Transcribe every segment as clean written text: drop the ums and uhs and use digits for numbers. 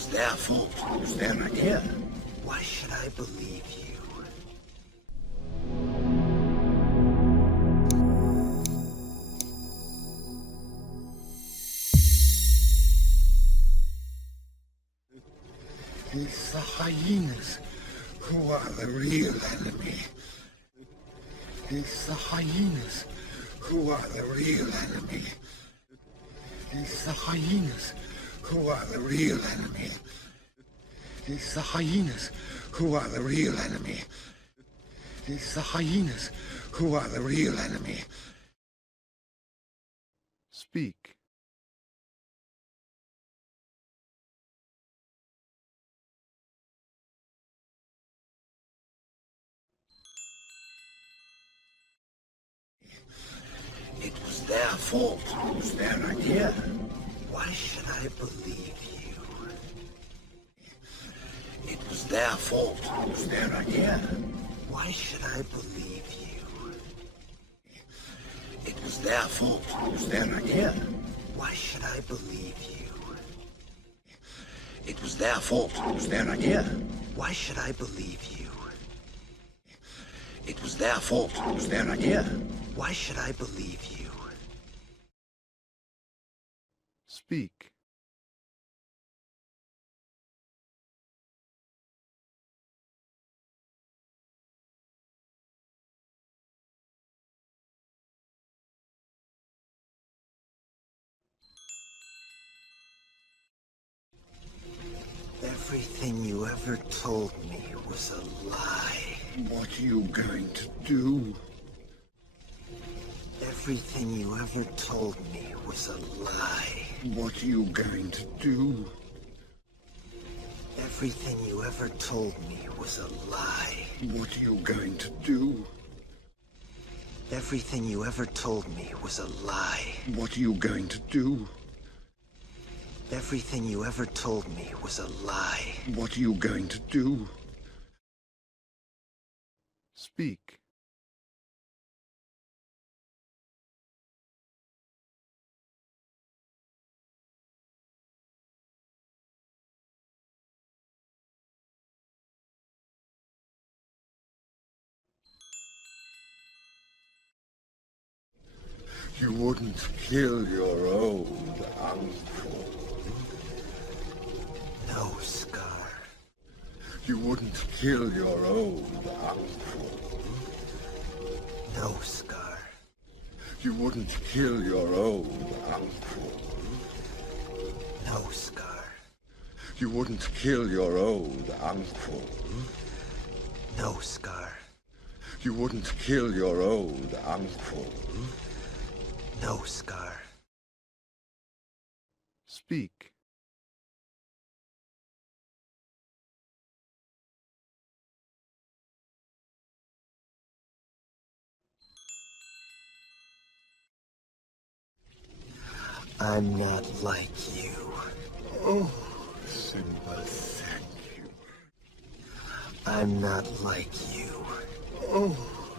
was their fault. It was their idea. Why should I believe you? It's the hyenas who are the real enemy. It's the hyenas who are the real enemy. It's the hyenas who are the real enemy. It's the hyenas who are the real enemy. It's the hyenas who are the real enemy. Speak. It was their fault. It was their idea. Why should I believe you? It was their fault. It was their idea. Why should I believe you? It was their fault. It was their idea. Why should I believe you? It was their fault. It was their idea. Why should I believe you? It was their fault. It was their idea. Why should I believe you? Speak. Everything you ever told me was a lie. What are you going to do? Everything you ever told me was a lie. What are you going to do? Everything you ever told me was a lie. What are you going to do? Everything you ever told me was a lie. What are you going to do? Everything you ever told me was a lie. What are you going to do? Speak. You wouldn't kill your own uncle. No, Scar. You wouldn't kill your own uncle. No, Scar. You wouldn't kill your own uncle. No, Scar. You wouldn't kill your own uncle. No, Scar. You wouldn't kill your own uncle. No, Scar. Speak. I'm not like you. Oh, Simba, thank you. I'm not like you. Oh,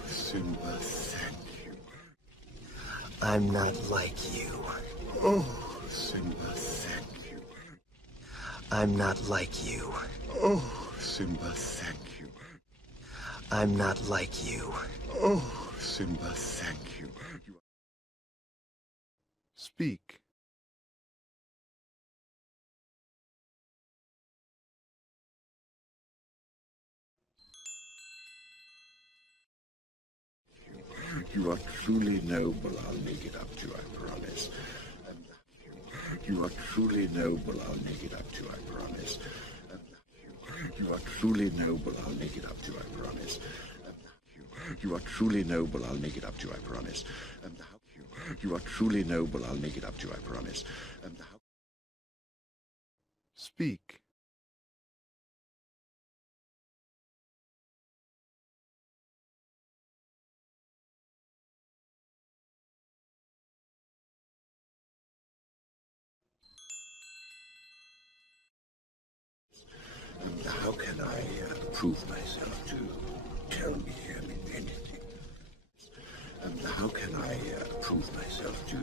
Simba, thank you. I'm not like you. Oh, Simba, thank you. I'm not like you. Oh, Simba, thank you. I'm not like you. Oh, Simba, thank you. Speak. You are truly noble, I'll make it up to you, I promise. You are truly noble, I'll make it up to you, I promise. You are truly noble, I'll make it up to you, I promise. You are truly noble, I'll make it up to you, I promise. You are truly noble, I'll make it up to you, I promise. Speak. How can I prove myself to tell me anything? How can I prove myself to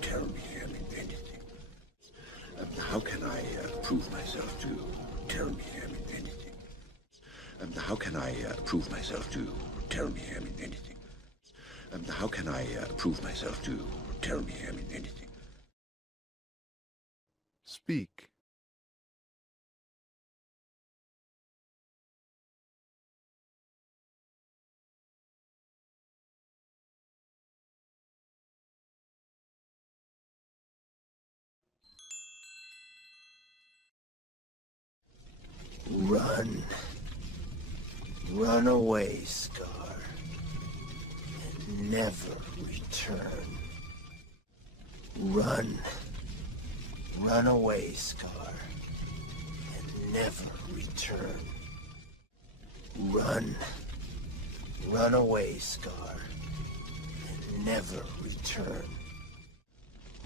tell me anything? How can I prove myself to? Tell me, I mean, anything. How can I prove myself to? Tell me, I mean, anything. How can I prove myself to? Tell me, I mean, anything. Speak. Run. Run away, Scar. And never return. Run. Run away, Scar. And never return. Run. Run away, Scar. And never return.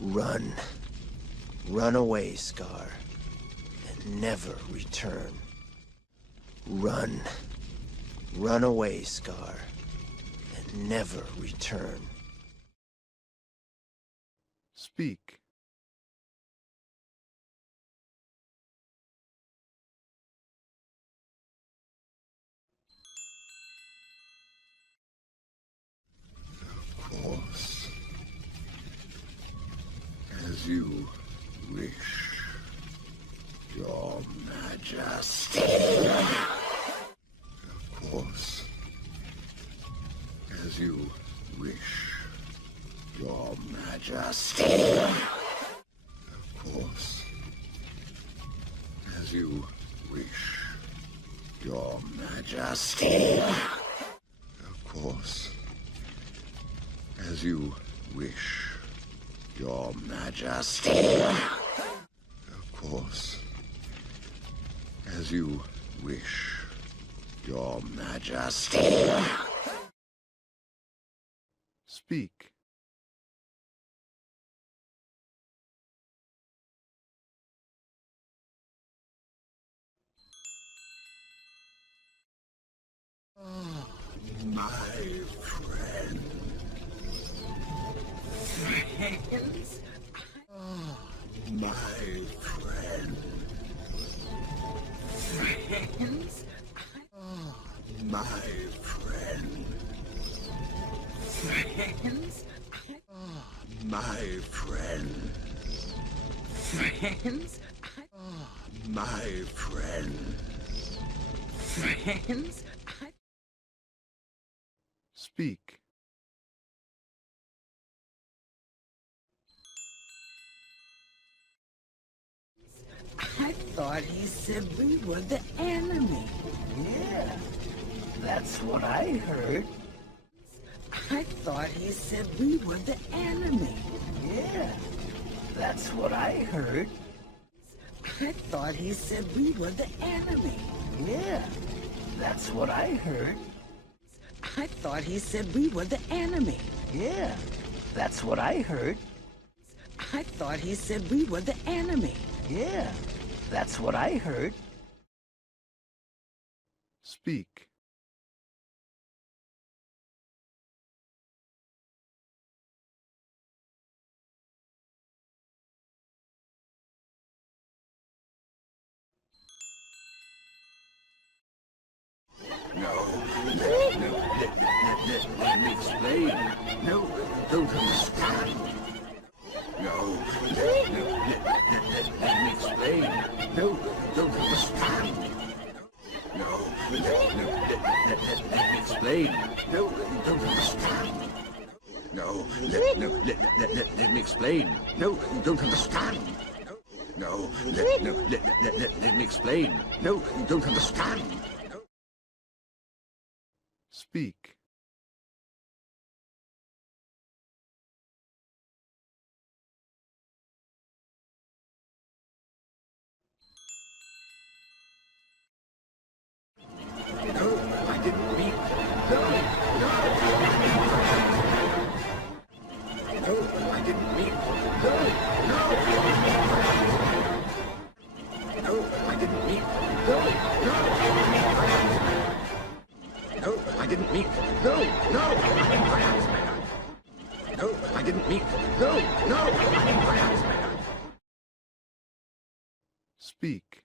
Run. Run away, Scar. And never return. Run. Run away, Scar. And never return. Speak. Of course. As you wish, Your Majesty. Of course. As you wish, Your Majesty. Of course. As you wish, Your Majesty. Of course. As you wish, Your Majesty. Of course. As you wish, Your Majesty. Speak. My friend. Friends? My friend. Friends? My friend. Friends? My friend. Friends? My friend. Friends? Speak. I thought he said we were the enemy. Yeah, that's what I heard. I thought he said we were the enemy. Yeah, that's what I heard. I thought he said we were the enemy. Yeah, that's what I heard. I thought he said we were the enemy. Yeah, that's what I heard. I thought he said we were the enemy. Yeah, that's what I heard. Speak. Let me explain. No, don't understand. No, let me explain. No, don't understand. No, let me explain. No, don't understand. No, let me explain. No, don't understand. No, let me explain. No, don't understand. Speak. No, I didn't mean. No, no. No, I didn't mean. No, no. No, I didn't mean. No, no. No, I didn't mean. No, no. No, I didn't mean. No, no. Speak.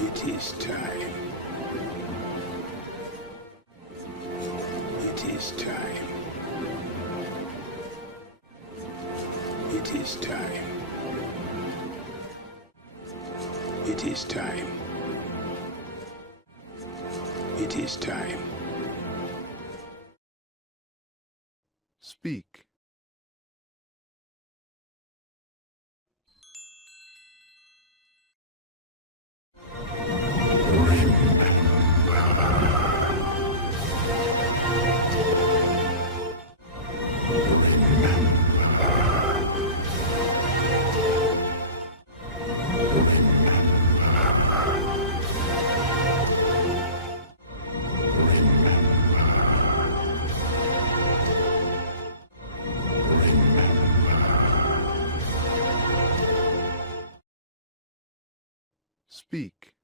It is time. It is time. It is time. It is time. It is time. Speak. Speak.